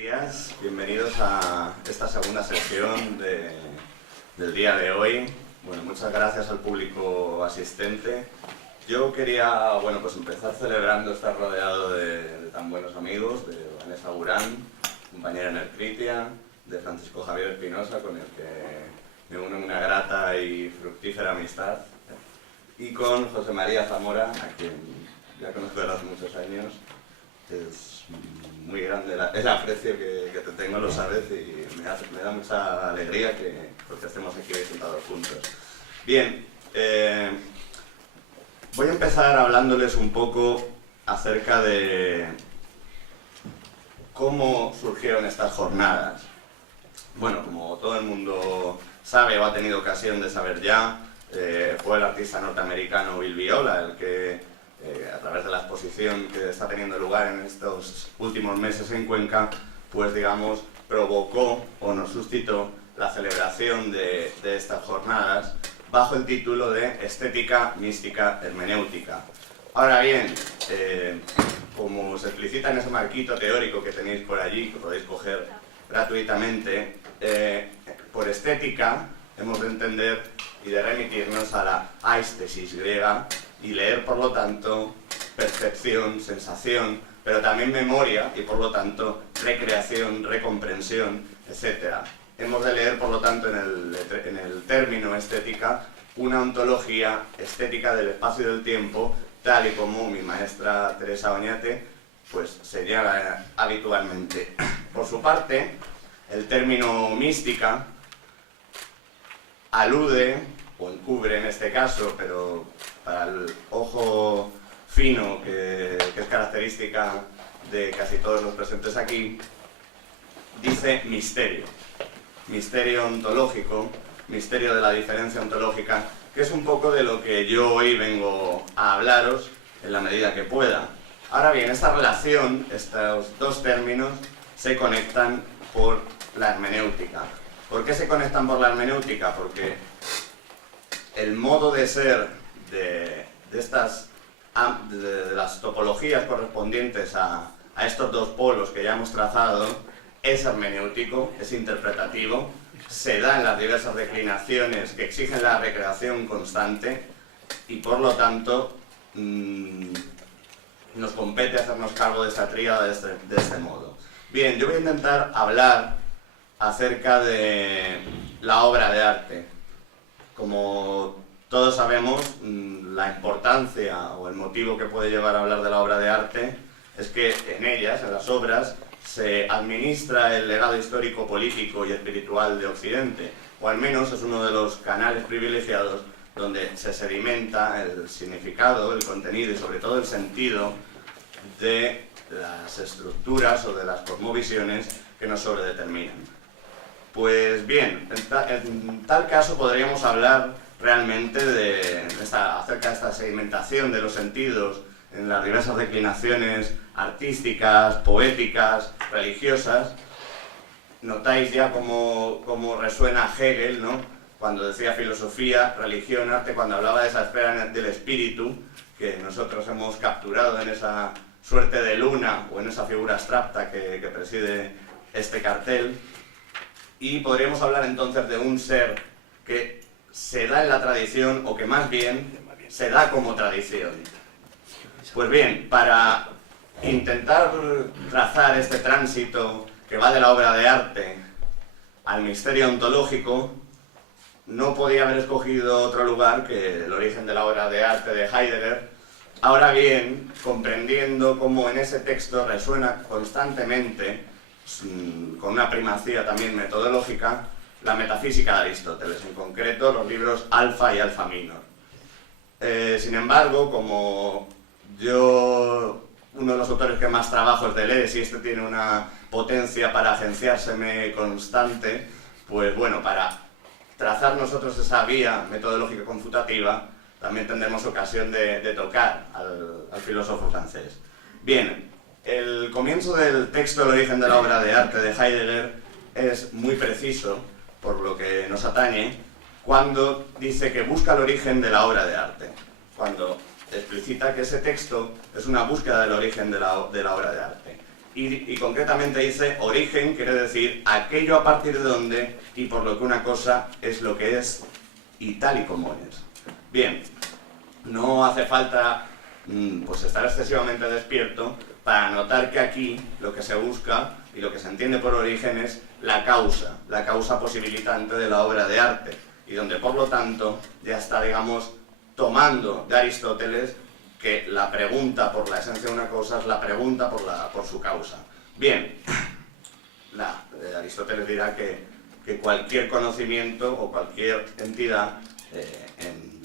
días, bienvenidos a esta segunda sesión del día de hoy. Bueno, muchas gracias al público asistente. Yo quería, pues empezar celebrando estar rodeado de tan buenos amigos, de Vanessa Burán, compañera en el Critia, de Francisco Javier Espinosa, con el que me uno en una grata y fructífera amistad, y con José María Zamora, a quien ya conozco desde hace muchos años. Es muy grande el aprecio que te tengo, lo sabes, y me da mucha alegría porque estemos aquí sentados juntos. Bien, voy a empezar hablándoles un poco acerca de cómo surgieron estas jornadas. Bueno, como todo el mundo sabe o ha tenido ocasión de saber ya, fue el artista norteamericano Bill Viola el que, a través de la exposición que está teniendo lugar en estos últimos meses en Cuenca, pues digamos, provocó o nos suscitó la celebración de estas jornadas bajo el título de Estética, Mística, Hermenéutica. Ahora bien, como se explicita en ese marquito teórico que tenéis por allí, que podéis coger gratuitamente, por estética hemos de entender y de remitirnos a la aistesis griega y leer, por lo tanto, percepción, sensación, pero también memoria y, por lo tanto, recreación, recomprensión, etc. Hemos de leer, por lo tanto, en el término estética, una ontología estética del espacio y del tiempo, tal y como mi maestra Teresa Oñate pues señala habitualmente. Por su parte, el término mística alude, o encubre en este caso, pero para el ojo fino que es característica de casi todos los presentes aquí, dice misterio. Misterio ontológico, misterio de la diferencia ontológica, que es un poco de lo que yo hoy vengo a hablaros en la medida que pueda. Ahora bien, esta relación, estos dos términos, se conectan por la hermenéutica. ¿Por qué se conectan por la hermenéutica? Porque el modo de ser de las topologías correspondientes a estos dos polos que ya hemos trazado es hermenéutico, es interpretativo, se da en las diversas declinaciones que exigen la recreación constante y por lo tanto nos compete hacernos cargo de esta tríada de este modo. Bien, yo voy a intentar hablar acerca de la obra de arte. Como todos sabemos, la importancia o el motivo que puede llevar a hablar de la obra de arte es que en ellas, en las obras, se administra el legado histórico, político y espiritual de Occidente, o al menos es uno de los canales privilegiados donde se sedimenta el significado, el contenido y sobre todo el sentido de las estructuras o de las cosmovisiones que nos sobredeterminan. Pues bien, en tal caso podríamos hablar realmente acerca de esta sedimentación de los sentidos en las diversas declinaciones artísticas, poéticas, religiosas. Notáis ya cómo resuena Hegel, ¿no?, cuando decía filosofía, religión, arte, cuando hablaba de esa esfera del espíritu que nosotros hemos capturado en esa suerte de luna o en esa figura abstracta que preside este cartel. Y podríamos hablar entonces de un ser que se da en la tradición, o que más bien se da como tradición. Pues bien, para intentar trazar este tránsito que va de la obra de arte al misterio ontológico, no podía haber escogido otro lugar que el origen de la obra de arte de Heidegger. Ahora bien, comprendiendo cómo en ese texto resuena constantemente, con una primacía también metodológica, la metafísica de Aristóteles, en concreto los libros Alfa y Alfa Minor. Sin embargo, como uno de los autores que más trabajo es Deleuze, y este tiene una potencia para agenciárseme constante, pues bueno, para trazar nosotros esa vía metodológica confutativa, también tendremos ocasión de tocar al filósofo francés. Bien, el comienzo del texto El origen de la obra de arte de Heidegger es muy preciso, por lo que nos atañe, cuando dice que busca el origen de la obra de arte, cuando explicita que ese texto es una búsqueda del origen de la obra de arte. y concretamente dice origen, quiere decir aquello a partir de donde y por lo que una cosa es lo que es y tal y como es. Bien, no hace falta pues estar excesivamente despierto para notar que aquí lo que se busca y lo que se entiende por origen es la causa posibilitante de la obra de arte, y donde por lo tanto ya está, digamos, tomando de Aristóteles que la pregunta por la esencia de una cosa es la pregunta por su causa. Bien, Aristóteles dirá que cualquier conocimiento o cualquier entidad en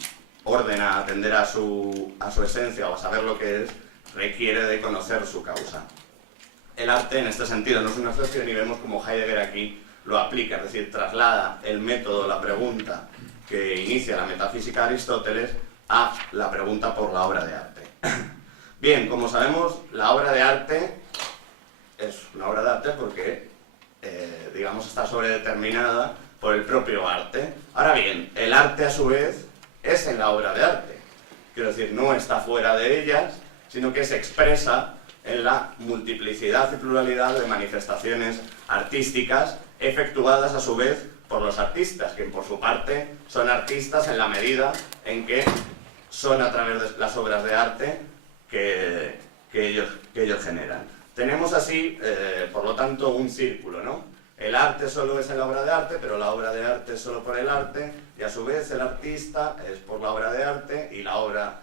orden a atender a su esencia o a saber lo que es, requiere de conocer su causa. El arte en este sentido no es una excepción y vemos como Heidegger aquí lo aplica, es decir, traslada el método, la pregunta que inicia la metafísica de Aristóteles a la pregunta por la obra de arte. Bien, como sabemos, la obra de arte es una obra de arte porque, digamos, está sobredeterminada por el propio arte. Ahora bien, el arte a su vez es en la obra de arte. Quiero decir, no está fuera de ellas, sino que se expresa en la multiplicidad y pluralidad de manifestaciones artísticas efectuadas a su vez por los artistas, que por su parte son artistas en la medida en que son a través de las obras de arte que ellos generan. Tenemos así, por lo tanto, un círculo, ¿no? El arte solo es en la obra de arte, pero la obra de arte es solo por el arte, y a su vez el artista es por la obra de arte y la obra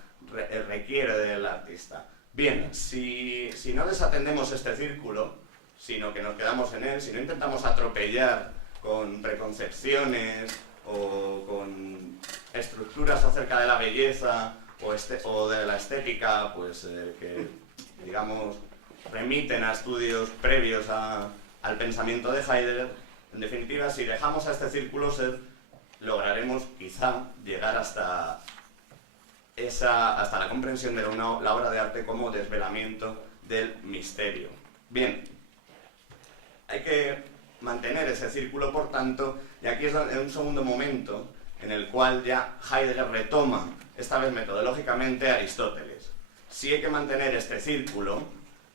requiere del artista. Bien, si no desatendemos este círculo, sino que nos quedamos en él, si no intentamos atropellar con preconcepciones o con estructuras acerca de la belleza o de la estética, pues que, digamos, remiten a estudios previos al pensamiento de Heidegger, en definitiva, si dejamos a este círculo ser, lograremos quizá llegar hasta la comprensión de la obra de arte como desvelamiento del misterio. Bien, hay que mantener ese círculo, por tanto, y aquí es un segundo momento en el cual ya Heidegger retoma, esta vez metodológicamente, a Aristóteles. Si hay que mantener este círculo,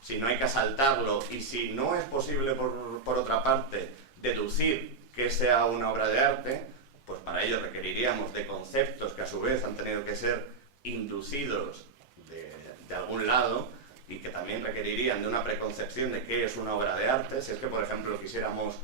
si no hay que asaltarlo, y si no es posible, por otra parte, deducir que sea una obra de arte, pues para ello requeriríamos de conceptos que a su vez han tenido que ser inducidos de algún lado, y que también requerirían de una preconcepción de qué es una obra de arte. Si es que, por ejemplo, quisiéramos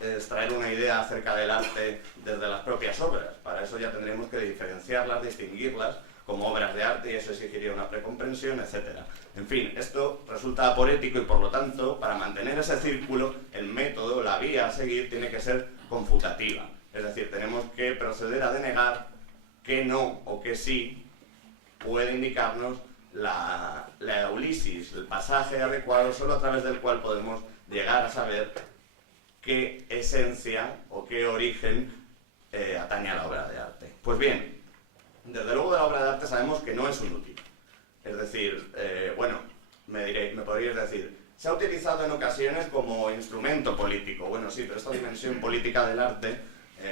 extraer una idea acerca del arte desde las propias obras, para eso ya tendríamos que diferenciarlas, distinguirlas como obras de arte, y eso exigiría una precomprensión, etc. En fin, esto resulta aporético y, por lo tanto, para mantener ese círculo, el método, la vía a seguir, tiene que ser confutativa. Es decir, tenemos que proceder a denegar que no o que sí puede indicarnos la eulisis, el pasaje adecuado solo a través del cual podemos llegar a saber qué esencia o qué origen atañe a la obra de arte. Pues bien, desde luego de la obra de arte sabemos que no es un útil. Es decir, bueno, me podríais decir, se ha utilizado en ocasiones como instrumento político. Bueno, sí, pero esta dimensión política del arte,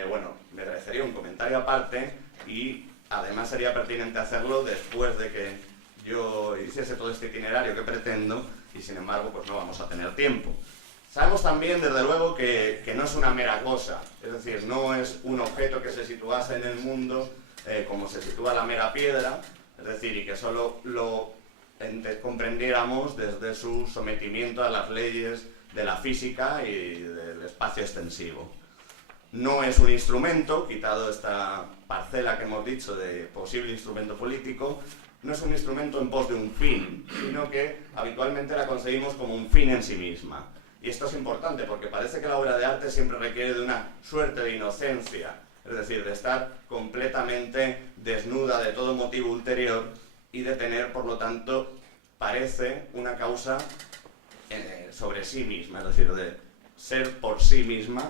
bueno, merecería un comentario aparte, y además sería pertinente hacerlo después de que yo hiciese todo este itinerario que pretendo, y sin embargo pues no vamos a tener tiempo. Sabemos también, desde luego, que no es una mera cosa, es decir, no es un objeto que se situase en el mundo como se sitúa la mera piedra, es decir, y que solo lo comprendiéramos desde su sometimiento a las leyes de la física y del espacio extensivo. No es un instrumento, quitado esta parcela que hemos dicho de posible instrumento político, no es un instrumento en pos de un fin, sino que habitualmente la concebimos como un fin en sí misma. Y esto es importante porque parece que la obra de arte siempre requiere de una suerte de inocencia, es decir, de estar completamente desnuda de todo motivo ulterior y de tener, por lo tanto, parece una causa sobre sí misma, es decir, de ser por sí misma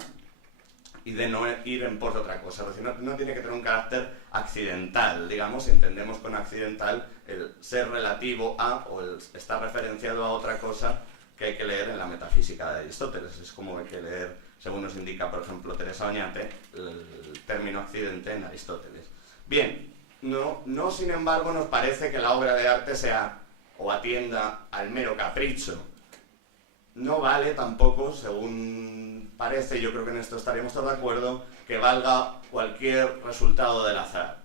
y de no ir en pos de otra cosa. Es decir, no tiene que tener un carácter accidental, digamos, si entendemos con accidental el ser relativo a o el estar referenciado a otra cosa que hay que leer en la metafísica de Aristóteles. Es como hay que leer, según nos indica, por ejemplo, Teresa Oñate, el término accidente en Aristóteles. Bien, no sin embargo nos parece que la obra de arte sea o atienda al mero capricho, no vale tampoco, según parece, yo creo que en esto estaríamos todos de acuerdo, que valga cualquier resultado del azar.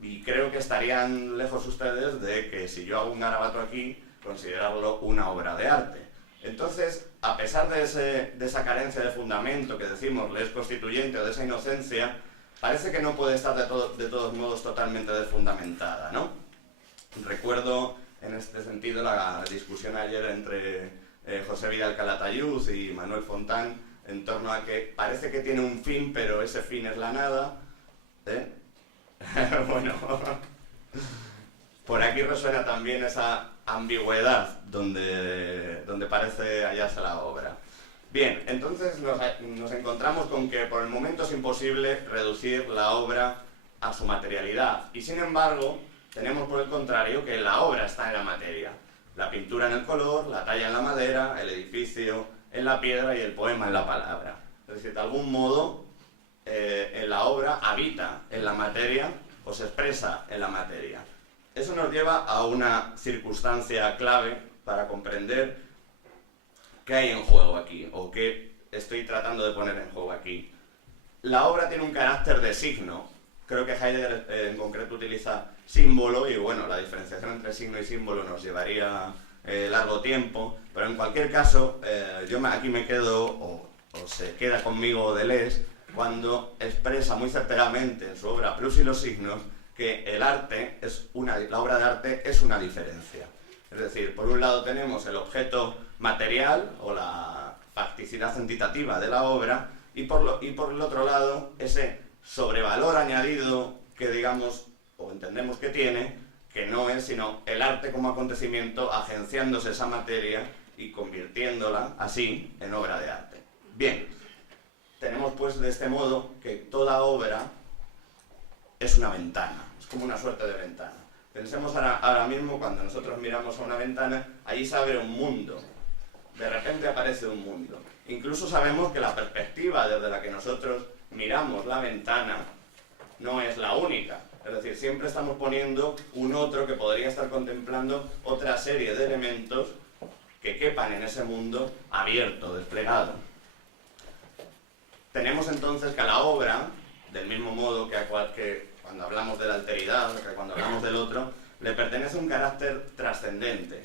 Y creo que estarían lejos ustedes de que si yo hago un garabato aquí, considerarlo una obra de arte. Entonces, a pesar de esa carencia de fundamento que decimos le es constituyente o de esa inocencia, parece que no puede estar de todos modos totalmente desfundamentada, ¿no? Recuerdo en este sentido la discusión ayer entre José Vidal Calatayud y Manuel Fontán en torno a que parece que tiene un fin, pero ese fin es la nada. Bueno, por aquí resuena también esa ambigüedad donde parece hallarse la obra. Bien, entonces nos encontramos con que por el momento es imposible reducir la obra a su materialidad. Y sin embargo, tenemos por el contrario que la obra está en la materia. La pintura en el color, la talla en la madera, el edificio en la piedra y el poema en la palabra. Es decir, de algún modo, en la obra habita en la materia o se expresa en la materia. Eso nos lleva a una circunstancia clave para comprender qué hay en juego aquí, o qué estoy tratando de poner en juego aquí. La obra tiene un carácter de signo. Creo que Heidegger en concreto utiliza símbolo, y bueno, la diferenciación entre signo y símbolo nos llevaría largo tiempo, pero en cualquier caso, yo aquí me quedo, o se queda conmigo Deleuze, cuando expresa muy certeramente en su obra Proust y los signos que el arte la obra de arte es una diferencia. Es decir, por un lado tenemos el objeto material o la facticidad entitativa de la obra y por el otro lado ese sobrevalor añadido que digamos o entendemos que tiene, que no es sino el arte como acontecimiento agenciándose esa materia y convirtiéndola así en obra de arte. Bien, tenemos pues de este modo que toda obra es una ventana, es como una suerte de ventana. Pensemos ahora mismo cuando nosotros miramos a una ventana, allí se abre un mundo, de repente aparece un mundo. Incluso sabemos que la perspectiva desde la que nosotros miramos la ventana no es la única. Es decir, siempre estamos poniendo un otro que podría estar contemplando otra serie de elementos que quepan en ese mundo abierto, desplegado. Tenemos entonces que a la obra, del mismo modo que cuando hablamos de la alteridad, que cuando hablamos del otro, le pertenece un carácter trascendente.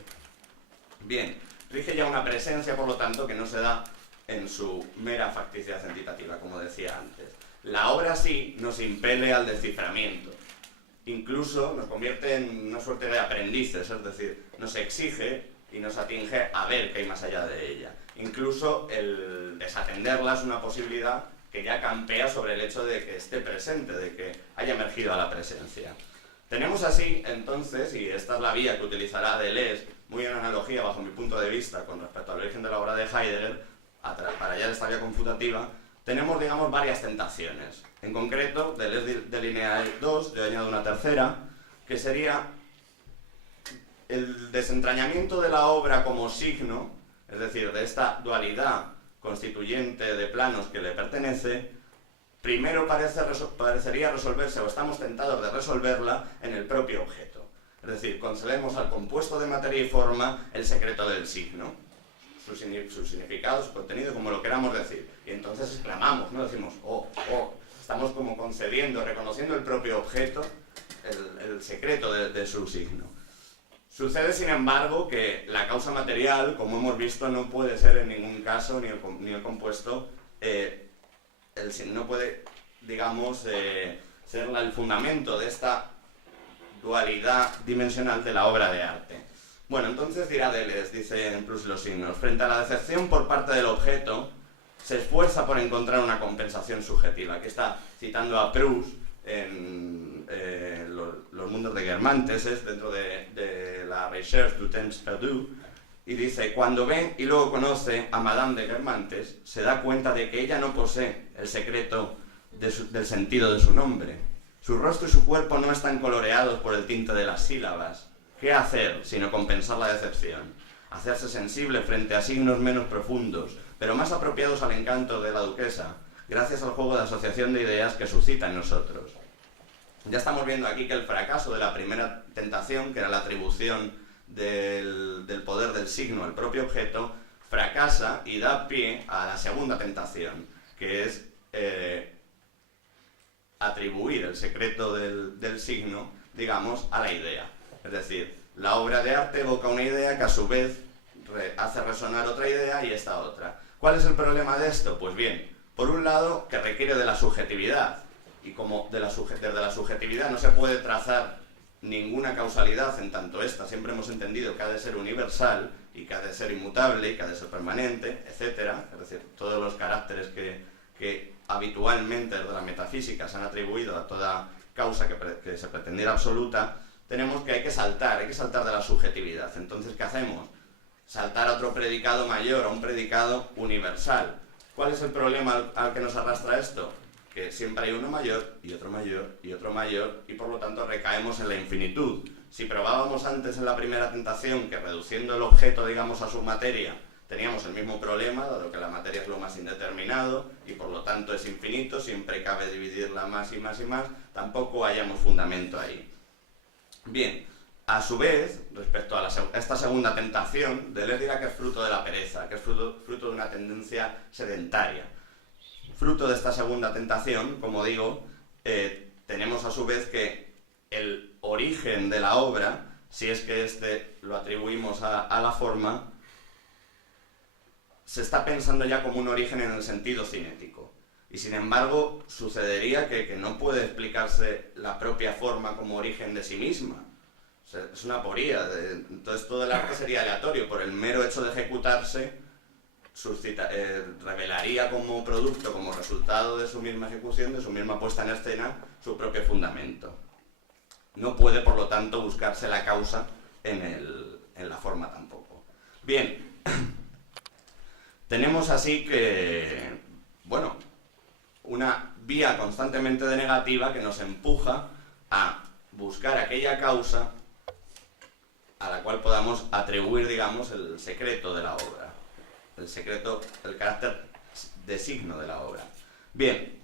Bien, rige ya una presencia, por lo tanto, que no se da en su mera facticidad entitativa, como decía antes. La obra sí nos impele al desciframiento. Incluso nos convierte en una suerte de aprendices, es decir, nos exige y nos atinge a ver qué hay más allá de ella. Incluso el desatenderla es una posibilidad que ya campea sobre el hecho de que esté presente, de que haya emergido a la presencia. Tenemos así, entonces, y esta es la vía que utilizará Deleuze, muy en analogía bajo mi punto de vista con respecto al origen de la obra de Heidegger, para hallar esta vía confutativa, tenemos, digamos, varias tentaciones. En concreto, Deleuze delinea dos, yo añado una tercera, que sería el desentrañamiento de la obra como signo, es decir, de esta dualidad constituyente de planos que le pertenece. Primero parecería resolverse, o estamos tentados de resolverla, en el propio objeto. Es decir, concedemos al compuesto de materia y forma el secreto del signo, su significado, su contenido, como lo queramos decir. Y entonces exclamamos, ¿no? Decimos, estamos como concediendo, reconociendo el propio objeto, el secreto de su signo. Sucede, sin embargo, que la causa material, como hemos visto, no puede ser en ningún caso, ni el compuesto, no puede, digamos, ser el fundamento de esta dualidad dimensional de la obra de arte. Bueno, entonces dirá Deleuze, dice en Proust y los signos, frente a la decepción por parte del objeto, se esfuerza por encontrar una compensación subjetiva. Aquí está citando a Proust en Los mundos de Guermantes, dentro de la Recherche du temps perdu, y dice, cuando ve y luego conoce a Madame de Guermantes, se da cuenta de que ella no posee el secreto del sentido de su nombre. Su rostro y su cuerpo no están coloreados por el tinte de las sílabas. ¿Qué hacer sino compensar la decepción? Hacerse sensible frente a signos menos profundos, pero más apropiados al encanto de la duquesa, gracias al juego de asociación de ideas que suscita en nosotros. Ya estamos viendo aquí que el fracaso de la primera tentación, que era la atribución del poder del signo, el propio objeto, fracasa y da pie a la segunda tentación, que es atribuir el secreto del signo, digamos, a la idea. Es decir, la obra de arte evoca una idea que a su vez hace resonar otra idea y esta otra. ¿Cuál es el problema de esto? Pues bien, por un lado, que requiere de la subjetividad, y como desde la subjetividad no se puede trazar ninguna causalidad, en tanto esta siempre hemos entendido que ha de ser universal, y que ha de ser inmutable, y que ha de ser permanente, etc. Es decir, todos los caracteres que habitualmente desde la metafísica se han atribuido a toda causa que se pretendiera absoluta, tenemos que hay que saltar de la subjetividad. Entonces, ¿qué hacemos? Saltar a otro predicado mayor, a un predicado universal. ¿Cuál es el problema al que nos arrastra esto? Que siempre hay uno mayor, y otro mayor, y otro mayor, y por lo tanto recaemos en la infinitud. Si probábamos antes en la primera tentación que reduciendo el objeto, digamos, a su materia, teníamos el mismo problema, dado que la materia es lo más indeterminado, y por lo tanto es infinito, siempre cabe dividirla más y más y más, tampoco hallamos fundamento ahí. Bien, a su vez, respecto a esta segunda tentación, Deleuze dirá que es fruto de la pereza, que es fruto de una tendencia sedentaria. Fruto de esta segunda tentación, como digo, tenemos a su vez que el origen de la obra, si es que este lo atribuimos a la forma, se está pensando ya como un origen en el sentido cinético. Y sin embargo, sucedería que no puede explicarse la propia forma como origen de sí misma. O sea, es una aporía. Entonces todo el arte sería aleatorio. Por el mero hecho de ejecutarse, revelaría como producto, como resultado de su misma ejecución, de su misma puesta en escena, su propio fundamento. No puede, por lo tanto, buscarse la causa en la forma tampoco. Bien, tenemos así que, bueno, una vía constantemente de negativa que nos empuja a buscar aquella causa a la cual podamos atribuir, digamos, el secreto de la obra. El secreto, el carácter de signo de la obra. Bien.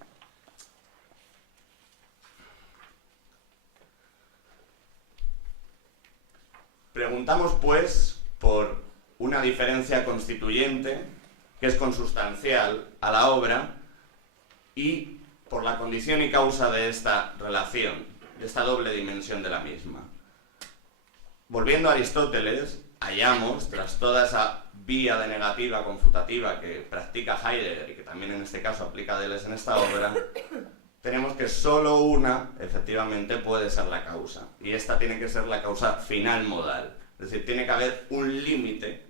Preguntamos, pues, por una diferencia constituyente que es consustancial a la obra y por la condición y causa de esta relación, de esta doble dimensión de la misma. Volviendo a Aristóteles, hallamos, tras toda esa vía de negativa confutativa que practica Heidegger y que también en este caso aplica Deleuze en esta obra, tenemos que solo una, efectivamente, puede ser la causa. Y esta tiene que ser la causa final modal. Es decir, tiene que haber un límite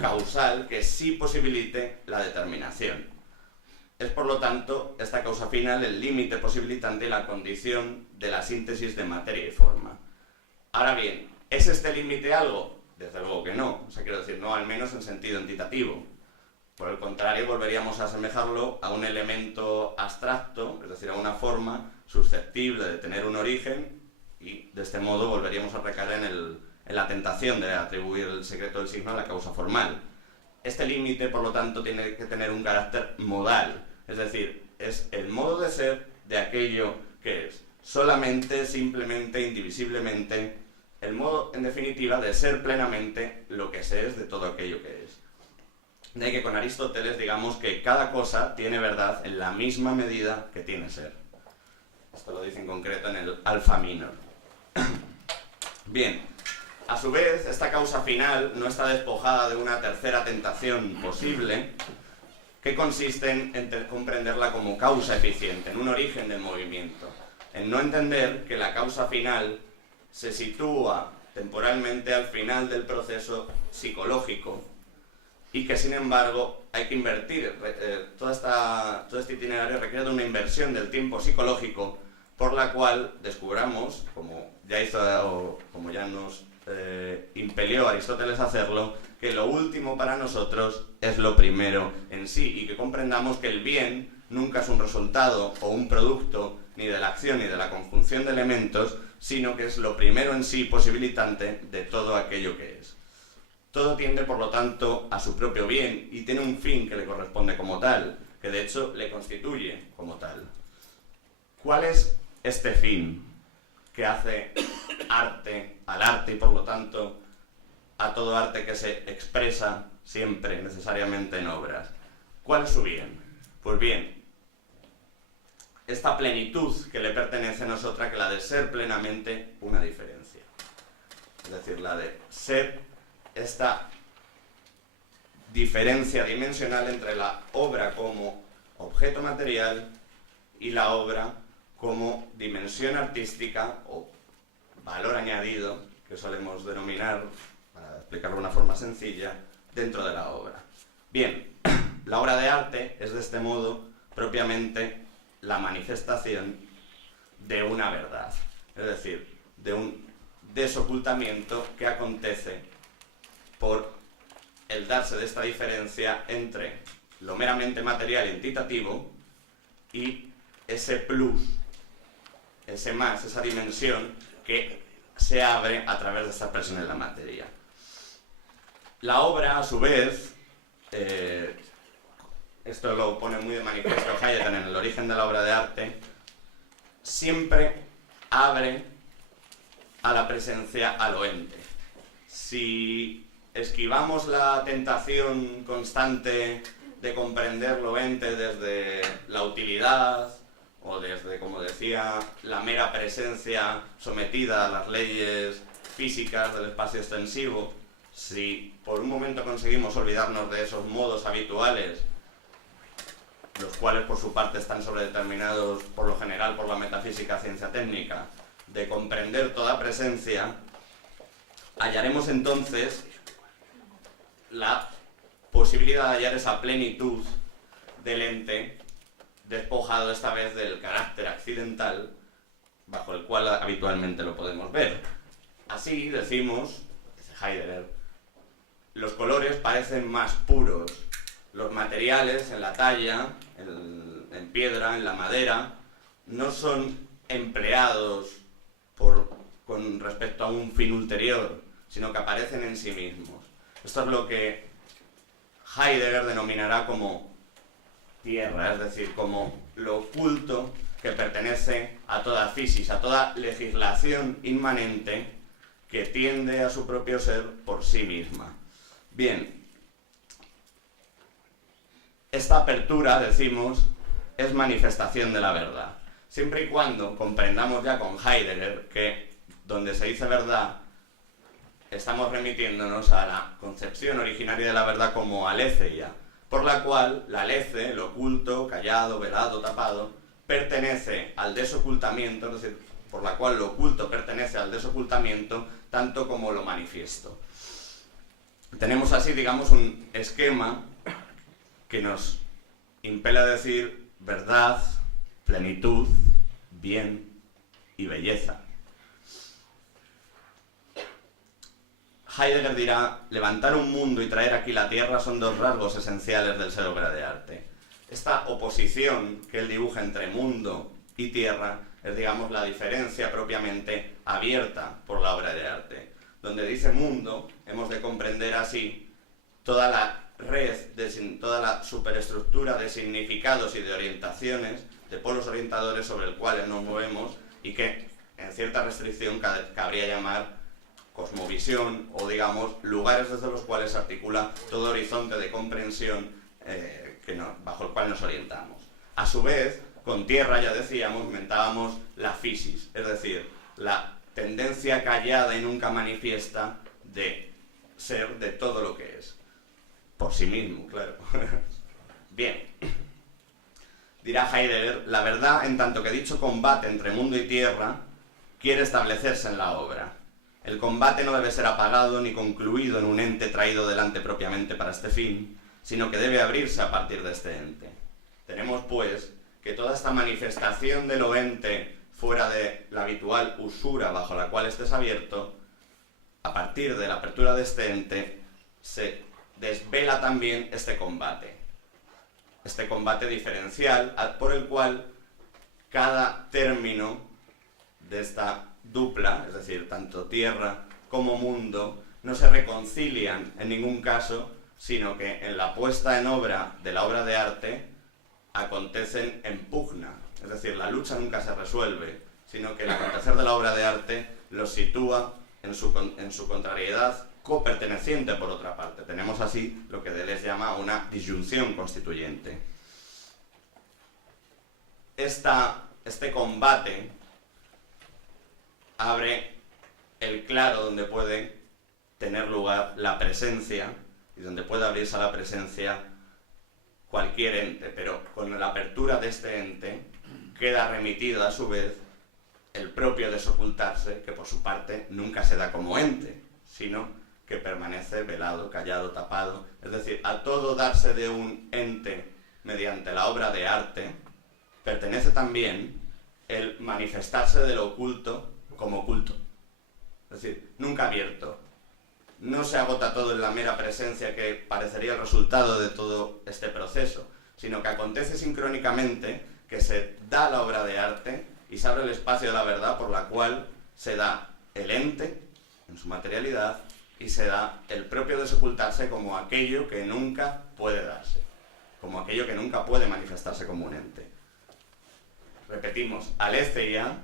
causal que sí posibilite la determinación. Es, por lo tanto, esta causa final el límite posibilitante y la condición de la síntesis de materia y forma. Ahora bien, ¿es este límite algo? Desde luego que no. O sea, quiero decir, no al menos en sentido entitativo. Por el contrario, volveríamos a asemejarlo a un elemento abstracto, es decir, a una forma susceptible de tener un origen, y de este modo volveríamos a recaer en la tentación de atribuir el secreto del signo a la causa formal. Este límite, por lo tanto, tiene que tener un carácter modal, es decir, es el modo de ser de aquello que es, solamente, simplemente, indivisiblemente, el modo, en definitiva, de ser plenamente lo que se es de todo aquello que es. De ahí que con Aristóteles digamos que cada cosa tiene verdad en la misma medida que tiene ser. Esto lo dice en concreto en el Alfa Minor. Bien, a su vez, esta causa final no está despojada de una tercera tentación posible, que consiste en comprenderla como causa eficiente, en un origen del movimiento, en no entender que la causa final se sitúa temporalmente al final del proceso psicológico y que, sin embargo, hay que invertir. Todo este itinerario requiere de una inversión del tiempo psicológico por la cual descubramos, como ya nos impelió Aristóteles a hacerlo, que lo último para nosotros es lo primero en sí, y que comprendamos que el bien nunca es un resultado o un producto ni de la acción ni de la conjunción de elementos, sino que es lo primero en sí posibilitante de todo aquello que es. Todo tiende, por lo tanto, a su propio bien y tiene un fin que le corresponde como tal, que de hecho le constituye como tal. ¿Cuál es este fin que hace arte, al arte y por lo tanto a todo arte que se expresa siempre necesariamente en obras. ¿Cuál es su bien? Pues bien, esta plenitud que le pertenece no es otra que la de ser plenamente una diferencia. Es decir, la de ser esta diferencia dimensional entre la obra como objeto material y la obra como dimensión artística o valor añadido, que solemos denominar, para explicarlo de una forma sencilla, dentro de la obra. Bien, la obra de arte es de este modo propiamente la manifestación de una verdad, es decir, de un desocultamiento que acontece por el darse de esta diferencia entre lo meramente material y entitativo y ese plus, ese más, esa dimensión que se abre a través de esta expresión en la materia. La obra, a su vez, esto lo pone muy de manifiesto Heidegger en El origen de la obra de arte, siempre abre a la presencia a lo ente. Si esquivamos la tentación constante de comprender lo ente desde la utilidad o desde, como decía, la mera presencia sometida a las leyes físicas del espacio extensivo, si por un momento conseguimos olvidarnos de esos modos habituales, los cuales por su parte están sobredeterminados por lo general por la metafísica ciencia técnica, de comprender toda presencia, hallaremos entonces la posibilidad de hallar esa plenitud del ente, despojado esta vez del carácter accidental bajo el cual habitualmente lo podemos ver. Así decimos, dice Heidegger, los colores parecen más puros, los materiales en la talla, en piedra, en la madera, no son empleados con respecto a un fin ulterior, sino que aparecen en sí mismos. Esto es lo que Heidegger denominará como tierra, es decir, como lo oculto que pertenece a toda physis, a toda legislación inmanente que tiende a su propio ser por sí misma. Bien, esta apertura, decimos, es manifestación de la verdad. Siempre y cuando comprendamos ya con Heidegger que donde se dice verdad estamos remitiéndonos a la concepción originaria de la verdad como aletheia, por la cual la alece, lo oculto, callado, velado, tapado, pertenece al desocultamiento, es decir, por la cual lo oculto pertenece al desocultamiento tanto como lo manifiesto. Tenemos así, digamos, un esquema que nos impele a decir verdad, plenitud, bien y belleza. Heidegger dirá, levantar un mundo y traer aquí la tierra son dos rasgos esenciales del ser obra de arte. Esta oposición que él dibuja entre mundo y tierra es, digamos, la diferencia propiamente abierta por la obra de arte. Donde dice mundo, hemos de comprender así toda la red, toda la superestructura de significados y de orientaciones, de polos orientadores sobre el cuales nos movemos y que, en cierta restricción, cabría llamar cosmovisión o, digamos, lugares desde los cuales se articula todo horizonte de comprensión bajo el cual nos orientamos. A su vez, con tierra, ya decíamos, mentábamos la physis, es decir, la tendencia callada y nunca manifiesta de ser de todo lo que es. Por sí mismo, claro. Bien. Dirá Heidegger, la verdad, en tanto que dicho combate entre mundo y tierra, quiere establecerse en la obra. El combate no debe ser apagado ni concluido en un ente traído delante propiamente para este fin, sino que debe abrirse a partir de este ente. Tenemos, pues, que toda esta manifestación de lo ente fuera de la habitual usura bajo la cual estés abierto, a partir de la apertura de este ente, se desvela también este combate diferencial por el cual cada término de esta dupla, es decir, tanto tierra como mundo, no se reconcilian en ningún caso, sino que en la puesta en obra de la obra de arte acontecen en pugna, es decir, la lucha nunca se resuelve, sino que el acontecer de la obra de arte los sitúa en su contrariedad coperteneciente por otra parte. Tenemos así lo que Deleuze llama una disyunción constituyente. Este combate abre el claro donde puede tener lugar la presencia y donde puede abrirse a la presencia cualquier ente, pero con la apertura de este ente queda remitido a su vez el propio desocultarse, que por su parte nunca se da como ente, sino que permanece velado, callado, tapado. Es decir, a todo darse de un ente mediante la obra de arte, pertenece también el manifestarse de lo oculto como oculto. Es decir, nunca abierto. No se agota todo en la mera presencia que parecería el resultado de todo este proceso, sino que acontece sincrónicamente que se da la obra de arte y se abre el espacio de la verdad por la cual se da el ente en su materialidad y se da el propio desocultarse como aquello que nunca puede darse, como aquello que nunca puede manifestarse como un ente. Repetimos, aletheia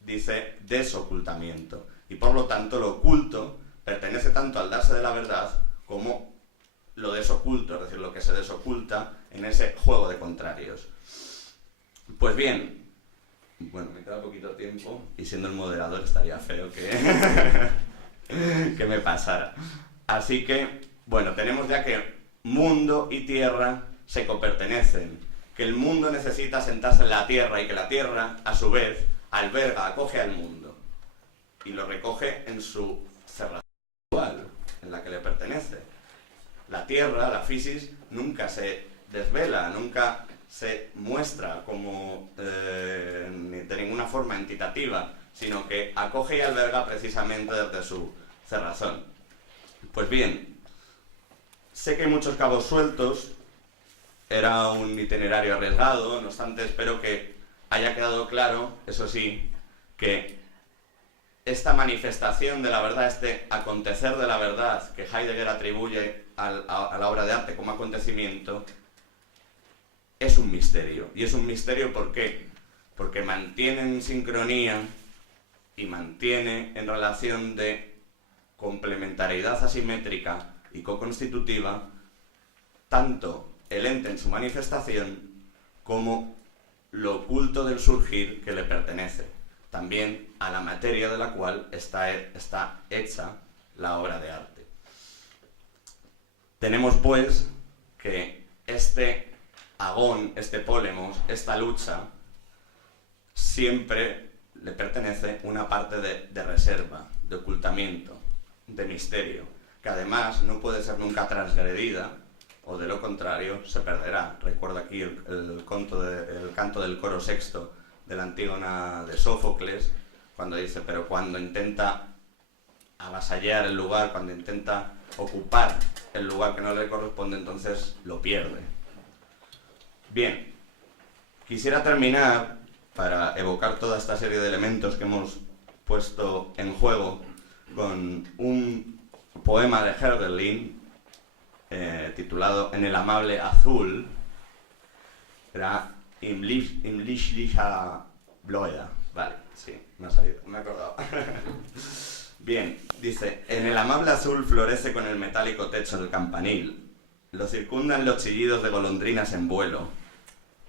dice desocultamiento, y por lo tanto lo oculto pertenece tanto al darse de la verdad como lo desoculto, es decir, lo que se desoculta en ese juego de contrarios. Pues bien, bueno, me queda poquito tiempo y siendo el moderador estaría feo que me pasara. Así que, bueno, tenemos ya que mundo y tierra se copertenecen, que el mundo necesita sentarse en la tierra y que la tierra, a su vez, alberga, acoge al mundo y lo recoge en su cerrazón actual, en la que le pertenece. La tierra, la physis, nunca se desvela, nunca se muestra como de ninguna forma entitativa, sino que acoge y alberga precisamente desde su cerrazón. Pues bien, sé que hay muchos cabos sueltos, era un itinerario arriesgado, no obstante espero que haya quedado claro, eso sí, que esta manifestación de la verdad, este acontecer de la verdad que Heidegger atribuye a la obra de arte como acontecimiento, es un misterio. Y es un misterio ¿por qué? Porque mantiene en sincronía y mantiene en relación de complementariedad asimétrica y co-constitutiva tanto el ente en su manifestación como lo oculto del surgir que le pertenece, también a la materia de la cual está hecha la obra de arte. Tenemos pues que este agón, este pólemos, esta lucha, siempre le pertenece una parte de reserva, de ocultamiento, de misterio, que además no puede ser nunca transgredida, o de lo contrario se perderá. Recuerdo aquí el canto del coro sexto de la Antígona de Sófocles, cuando dice, pero cuando intenta avasallar el lugar, cuando intenta ocupar el lugar que no le corresponde, entonces lo pierde. Bien, quisiera terminar, para evocar toda esta serie de elementos que hemos puesto en juego, con un poema de Hölderlin, titulado En el amable azul, era Im lichtlicher Bläue. Vale, sí, me ha salido, me he acordado. Bien, dice, en el amable azul florece con el metálico techo del campanil, lo circundan los chillidos de golondrinas en vuelo,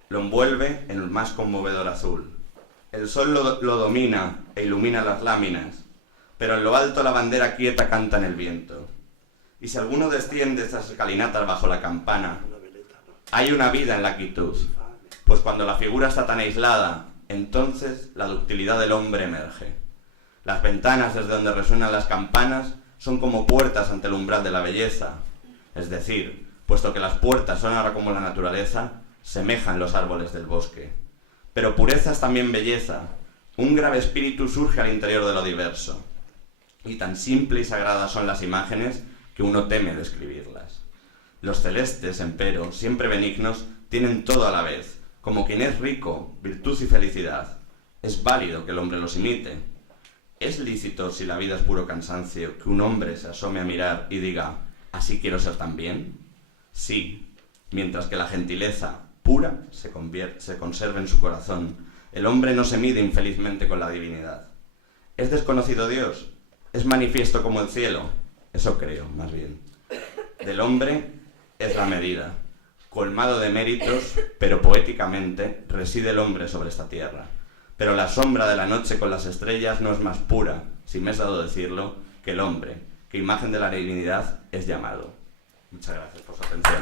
lo envuelve en el más conmovedor azul. El sol lo domina e ilumina las láminas, pero en lo alto la bandera quieta canta en el viento. Y si alguno desciende estas escalinatas bajo la campana, hay una vida en la quietud, pues cuando la figura está tan aislada, entonces la ductilidad del hombre emerge. Las ventanas desde donde resuenan las campanas son como puertas ante el umbral de la belleza, es decir, puesto que las puertas son ahora como la naturaleza, semejan los árboles del bosque. Pero pureza es también belleza, un grave espíritu surge al interior de lo diverso, y tan simple y sagradas son las imágenes que uno teme describirlas. Los celestes, empero, siempre benignos, tienen todo a la vez, como quien es rico, virtud y felicidad. Es válido que el hombre los imite. ¿Es lícito, si la vida es puro cansancio, que un hombre se asome a mirar y diga, así quiero ser también? Sí, mientras que la gentileza pura se conserve en su corazón, El hombre no se mide infelizmente con la divinidad. ¿Es desconocido Dios? ¿Es manifiesto como el cielo? Eso creo, más bien. Del hombre es la medida. Colmado de méritos, pero poéticamente reside el hombre sobre esta tierra. Pero la sombra de la noche con las estrellas no es más pura, si me es dado decirlo, que el hombre, que imagen de la divinidad es llamado. Muchas gracias por su atención.